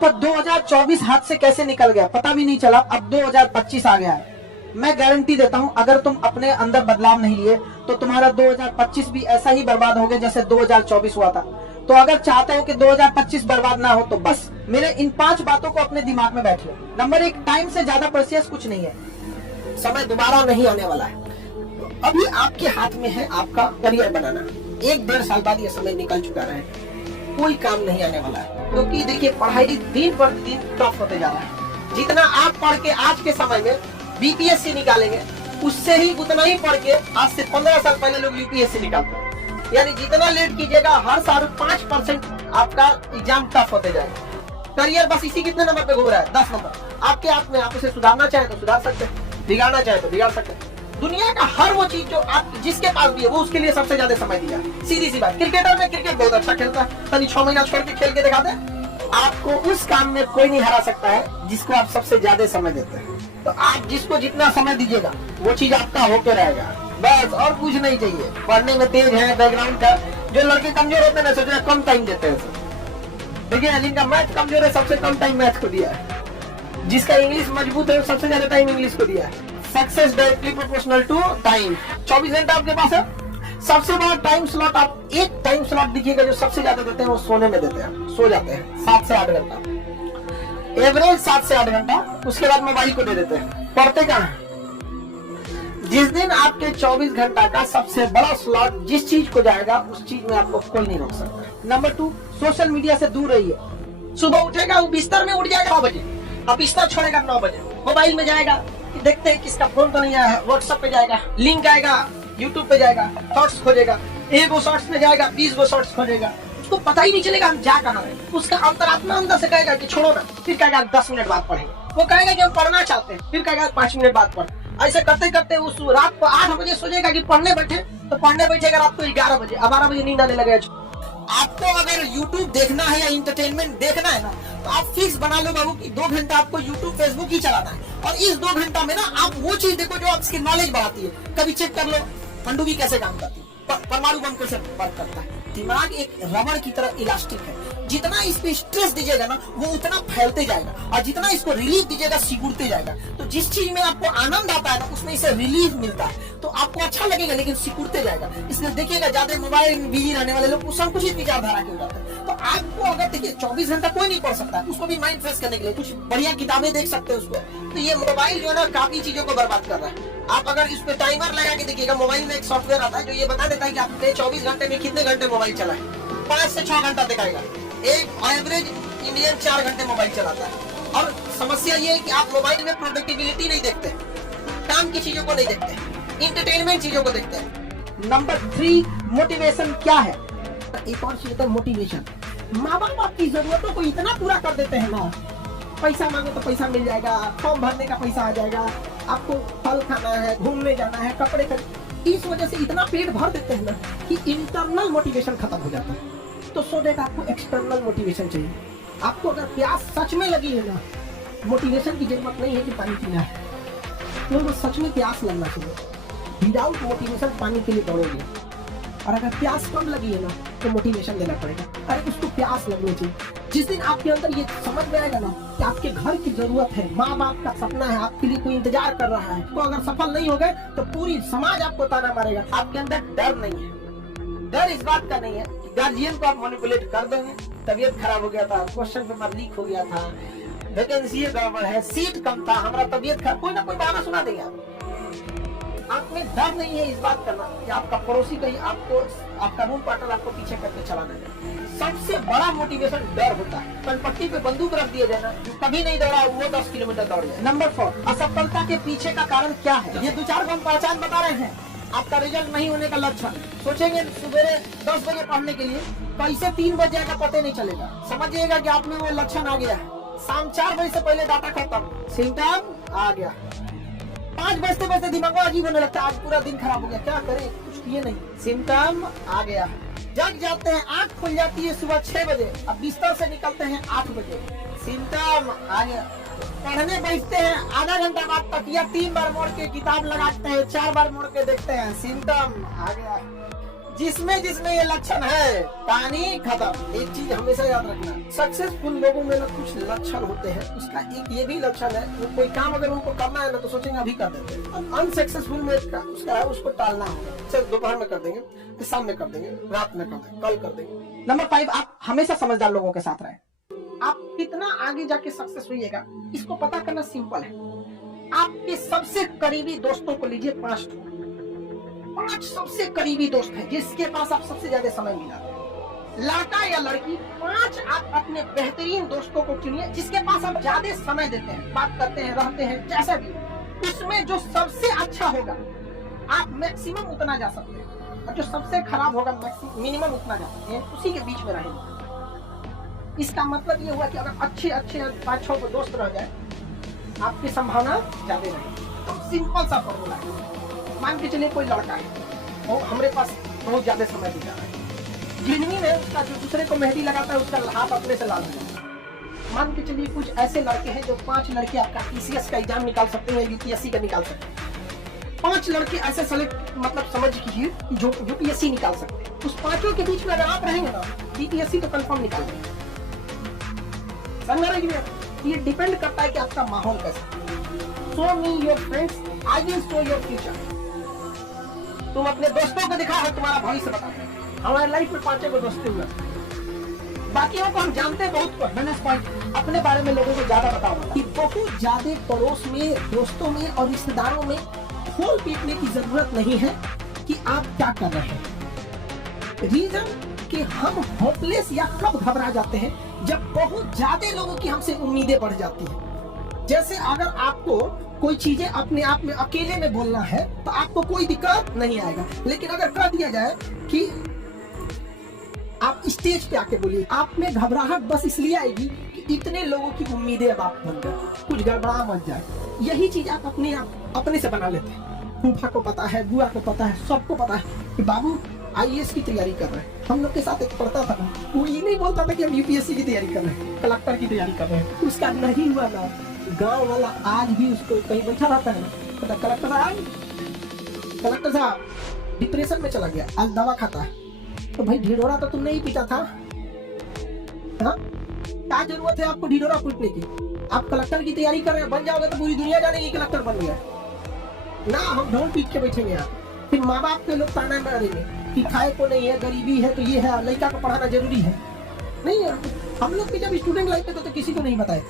पर 2024 हाथ से कैसे निकल गया पता भी नहीं चला। अब 2025 आ गया है। मैं गारंटी देता हूं अगर तुम अपने अंदर बदलाव नहीं लिए तो तुम्हारा 2025 भी ऐसा ही बर्बाद हो गया जैसे 2024 हुआ था। तो अगर चाहते हो कि 2025 बर्बाद ना हो तो बस मेरे इन 5 बातों को अपने दिमाग में बैठ लो। नंबर 1, टाइम से ज्यादा प्रेशियस कुछ नहीं है। समय दोबारा नहीं आने वाला है। तो अभी आपके हाथ में है आपका करियर बनाना। 1-1.5 साल बाद ये समय निकल चुका है, कोई काम नहीं आने वाला है। क्योंकि देखिए पढ़ाई दिन पर दिन टफ होते जा रहा है। जितना आप पढ़ के आज के समय में बीपीएससी निकालेंगे उससे ही उतना ही पढ़ के आज से 15 साल पहले लोग यूपीएससी निकालते हैं। यानी जितना लेट कीजिएगा हर साल 5% आपका एग्जाम टफ होते जाएगा। करियर बस इसी कितने नंबर पे घूम रहा है? 10 नंबर। आपके हाथ में, आप उसे सुधारना चाहे तो सुधार सकते हैं, बिगाड़ना चाहे तो बिगाड़ सकते हैं। दुनिया का हर वो चीज जो आप जिसके पास भी है वो उसके लिए सबसे ज्यादा समय दिया। सीधी सी बात, क्रिकेटर में क्रिकेट बहुत अच्छा खेलता है, कभी 6 महीना छोड़ के खेल के दिखा दे। आपको उस काम में कोई नहीं हरा सकता है जिसको आप सबसे ज्यादा समय देते हैं। तो आप जिसको जितना समय दीजिएगा वो चीज आपका होके रहेगा, बस और कुछ नहीं चाहिए। पढ़ने में तेज है, बैकग्राउंड का। जो लड़के कमजोर होते हैं ना सोच रहे कम टाइम देते हैं। देखिए जिनका मैथ कमजोर है सबसे कम टाइम मैथ को दिया है, जिसका इंग्लिश मजबूत है सबसे ज्यादा टाइम इंग्लिश को दिया है। Success directly proportional to time. 24 घंटा आपके पास है, सबसे बड़ा टाइम स्लॉट आप एक टाइम स्लॉट दिखिएगा जो सबसे ज्यादा देते हैं वो सोने में देते हैं। सो जाते हैं 7 से 8 घंटा, एवरेज 7 से 8 घंटा। उसके बाद मोबाइल को दे देते हैं। पढ़ते कहाँ हैं? जिस दिन आपके 24 घंटा का सबसे बड़ा स्लॉट जिस चीज को जाएगा उस चीज में आपको कोई नहीं रोक सकता। नंबर 2, सोशल मीडिया से दूर रहिए। सुबह उठेगा वो बिस्तर में उठ जाएगा 9 बजे, अब बिस्तर छोड़ेगा 9 बजे, मोबाइल में जाएगा कि देखते हैं किसका फोन तो नहीं आया है, व्हाट्सएप पे जाएगा, लिंक आएगा, यूट्यूब पे जाएगा, शॉर्ट्स खोजेगा, 1 शॉर्ट्स में जाएगा, 20 शॉर्ट्स खोजेगा। उसको पता ही नहीं चलेगा हम जा कहाँ रहे। उसका अंतरात्मा अंदर से कहेगा कि छोड़ो ना, फिर कहेगा 10 मिनट बाद पढ़ेंगे। वो कहेगा कि हम पढ़ना चाहते हैं, फिर कहेगा 5 मिनट बाद पढ़। ऐसे करते करते उस रात को 8 बजे सोचेगा कि पढ़ने बैठे तो पढ़ने बैठेगा रात को 11 बजे, अब 12 बजे नींद आने लगेगा। आपको अगर YouTube देखना है या इंटरटेनमेंट देखना है ना तो आप फिक्स बना लो बाबू कि 2 घंटा आपको YouTube फेसबुक ही चलाना है। और इस 2 घंटा में ना आप वो चीज देखो जो आपकी नॉलेज बढ़ाती है। कभी चेक कर लो पनडुब्बी कैसे काम करती है, परमाणु बम कैसे वर्क करता है। दिमाग एक रबड़ की तरह इलास्टिक है, जितना इस पे स्ट्रेस दीजिएगा ना वो उतना फैलते जाएगा, और जितना इसको रिलीफ दीजिएगा सिकुड़ते जाएगा। तो जिस चीज में आपको आनंद आता है ना उसमें इसे रिलीफ मिलता है तो आपको अच्छा लगेगा, लेकिन सिकुड़ते जाएगा। इसलिए देखिएगा ज्यादा मोबाइल में बिजी रहने वाले लोग संकुचित विचारधारा के हो जाते हैं। तो आपको अगर देखिए 24 घंटा कोई नहीं पढ़ सकता, उसको भी माइंड फ्रेश करने के लिए कुछ बढ़िया किताबें देख सकते हैं उसको। तो ये मोबाइल जो है ना काफी चीजों को बर्बाद कर रहा है। आप अगर इस पे टाइमर लगा के देखिएगा, मोबाइल में एक सॉफ्टवेयर आता है जो ये बता देता है कि आपने 24 घंटे में कितने घंटे मोबाइल चलाए। 5 से 6 घंटा दिखाएगा। एक एवरेज इंडियन 4 घंटे मोबाइल चलाता है। और समस्या ये है कि आप मोबाइल में प्रोडक्टिविटी नहीं देखते, काम की चीजों को नहीं देखते, इंटरटेनमेंट चीजों को देखते हैं। नंबर 3, मोटिवेशन क्या है? एक और चीज है मोटिवेशन। माँ बाप आपकी जरूरतों को इतना पूरा कर देते हैं ना, पैसा मांगो तो पैसा मिल जाएगा, फॉर्म भरने का पैसा आ जाएगा, आपको फल खाना है, घूमने जाना है, कपड़े खरीद, इस वजह से इतना पेट भर देते हैं ना कि इंटरनल मोटिवेशन खत्म हो जाता है। तो सो दैट आपको एक्सटर्नल मोटिवेशन चाहिए। आपको अगर प्यास सच में लगी है ना, मोटिवेशन की जरूरत नहीं है कि पानी पीना है, तो सच में प्यास लगना चाहिए। विदाउट मोटिवेशन पानी के लिए दौड़ोगे, और अगर प्यास कम लगी है ना तो मोटिवेशन देना पड़ेगा। अरे उसको प्यास लगनी चाहिए। जिस दिन आपके अंदर ये समझ में आएगा ना कि आपके घर की जरूरत है, माँ बाप का सपना है, आपके लिए कोई इंतजार कर रहा है, तो अगर सफल नहीं हो गए तो पूरी समाज आपको ताना मारेगा। आपके अंदर डर नहीं है। डर इस बात का नहीं है कि गार्जियन को आप मैनिपुलेट कर देंगे, तबीयत खराब हो गया था, क्वेश्चन पेपर लीक हो गया था, वैकेंसी गड़बड़ है, सीट कम था, हमारा तबीयत खराब, कोई ना कोई बहाना सुना देंगे आप में डर नहीं है इस बात करना कि आपका पड़ोसी कहीं आपको, आपका रूम पार्टनर आपको पीछे करके चलाना है। सबसे बड़ा मोटिवेशन डर होता है। कनपट्टी पे बंदूक रख दिया जाए ना, जो कभी नहीं दौड़ा वो 10 किलोमीटर दौड़ जाए। नंबर 4, असफलता के पीछे का कारण क्या है? ये 2-4 हम पहचान बता रहे हैं। आपका रिजल्ट नहीं होने का लक्षण, सोचेंगे सुबह 10 बजे पढ़ने के लिए, कैसे 3 बजे का पता नहीं चलेगा। समझिएगा कि आप में वो लक्षण आ गया है। शाम 4 बजे से पहले डाटा खत्म, सिम्टम आ गया। 5 बजते बजते दिमाग अजीब होने लगता है, आज पूरा दिन खराब हो गया, क्या करें, कुछ किए नहीं, सिम्टम आ गया। जग जाते हैं, आंख खुल जाती है सुबह 6 बजे, अब बिस्तर से निकलते हैं 8 बजे, सिम्टम आ गया। पढ़ने बैठते हैं, आधा घंटा बाद तकिया 3 बार मोड़ के किताब लगाते हैं, 4 बार मोड़ के देखते हैं, सिम्टम आ गया। जिसमें जिसमें ये लक्षण है कहानी खत्म। एक चीज हमेशा याद रखना, सक्सेसफुल लोगों में ना कुछ लक्षण होते हैं, उसका एक ये भी लक्षण है, वो कोई काम अगर उनको करना है ना तो सोचेंगे अभी कर देते हैं। अनसक्सेसफुल में उसका है उसको टालना होगा। चल दोपहर में कर देंगे, फिर शाम में कर देंगे, रात में कर देंगे, कल कर देंगे। नंबर 5, आप हमेशा समझदार लोगों के साथ रहें। आप कितना आगे जाके सक्सेस होइएगा इसको पता करना सिंपल है। आपके सबसे करीबी दोस्तों को लीजिए 5 सबसे करीबी दोस्त हैं जिसके पास आप सबसे ज्यादा समय मिला, लड़का या लड़की 5 आप अपने बेहतरीन दोस्तों को चुनिए जिसके पास आप ज्यादा समय देते हैं, बात करते हैं, रहते हैं, जैसा भी। उसमें जो सबसे अच्छा होगा आप मैक्सिमम उतना जा सकते हैं, और जो सबसे खराब होगा मिनिमम उतना जा सकते हैं, उसी के बीच में रहेंगे। इसका मतलब ये हुआ कि अगर अच्छे 5-6 को दोस्त रह जाए आपकी संभावना ज्यादा रहेगी। तो सिंपल सा फॉर्मूला है। मान के चलिए कोई लड़का है और हमारे पास बहुत ज्यादा समय बिता रहा है, जिंदगी में उसका जो दूसरे को मेहंदी लगाता है उसका हाथ अपने से लाल हो जाता है। मान के चलिए कुछ ऐसे लड़के हैं जो 5 लड़के आपका TCS का एग्जाम निकाल सकते हैं, UPSC का निकाल सकते हैं। 5 लड़के ऐसे सेलेक्ट मतलब समझ कीजिए जो UPSC निकाल सकते हैं। उस 5 के बीच में अगर आप रहेंगे ना BPSC तो कंफर्म निकाल देंगे। समझ रहे हैं? ये डिपेंड करता है कि आपका माहौल कैसा। Show me your friends, I will show your future. तुम अपने दोस्तों को दिखाओ तुम्हारा भविष्य बताओ। हमारे लाइफ में 5 को दोस्ती हुआ, बाकियों को हम जानते हैं बहुत को। मैंने पॉइंट अपने बारे में लोगों को ज्यादा बताओ कि बहुत ज्यादा पड़ोस में, दोस्तों में और रिश्तेदारों में खोल पीटने की जरूरत नहीं है कि आप क्या कर रहे हैं। रीजन कि हम होपलेस या कब घबरा जाते हैं जब बहुत ज्यादा लोगों की हमसे उम्मीदें बढ़ जाती हैं। जैसे अगर आपको कोई चीजें अपने आप में अकेले में बोलना है तो आपको कोई दिक्कत नहीं आएगा, लेकिन अगर कह दिया जाए कि आप स्टेज पे आके बोलिए, आप में घबराहट बस इसलिए आएगी कि इतने लोगों की उम्मीदें अब आप बन गए, कुछ गड़बड़ा मत जाए। यही चीज आप अपने से बना लेते हैं। फूफा को पता है, बुआ को पता है, सबको पता है कि बाबू IAS की तैयारी कर रहे हैं। हम लोग के साथ एक पढ़ता था, वो ये नहीं बोलता था कि हम UPSC की तैयारी कर रहे हैं, कलेक्टर की तैयारी कर रहे हैं। उसका नहीं हुआ ना, गांव वाला आज भी उसको कहीं बैठा रहता है ना, कलेक्टर साहब डिप्रेशन में चला गया, आज दवा खाता है। तो भाई ढिढोरा तो तुम नहीं पीता था, हाँ? क्या जरूरत है आपको ढिढोरा पीटने की? आप कलेक्टर की तैयारी कर रहे हैं, बन जाओगे तो पूरी दुनिया जानेगी कलेक्टर बन गया ना। हम ढोल पीट के बैठेंगे यहाँ, फिर माँ बाप के लोग ताना मारेंगे कि खाए को नहीं है, गरीबी है, तो ये है, लड़का को पढ़ाना जरूरी है। नहीं, हम लोग भी जब स्टूडेंट लाइफ में तो किसी को नहीं बताए।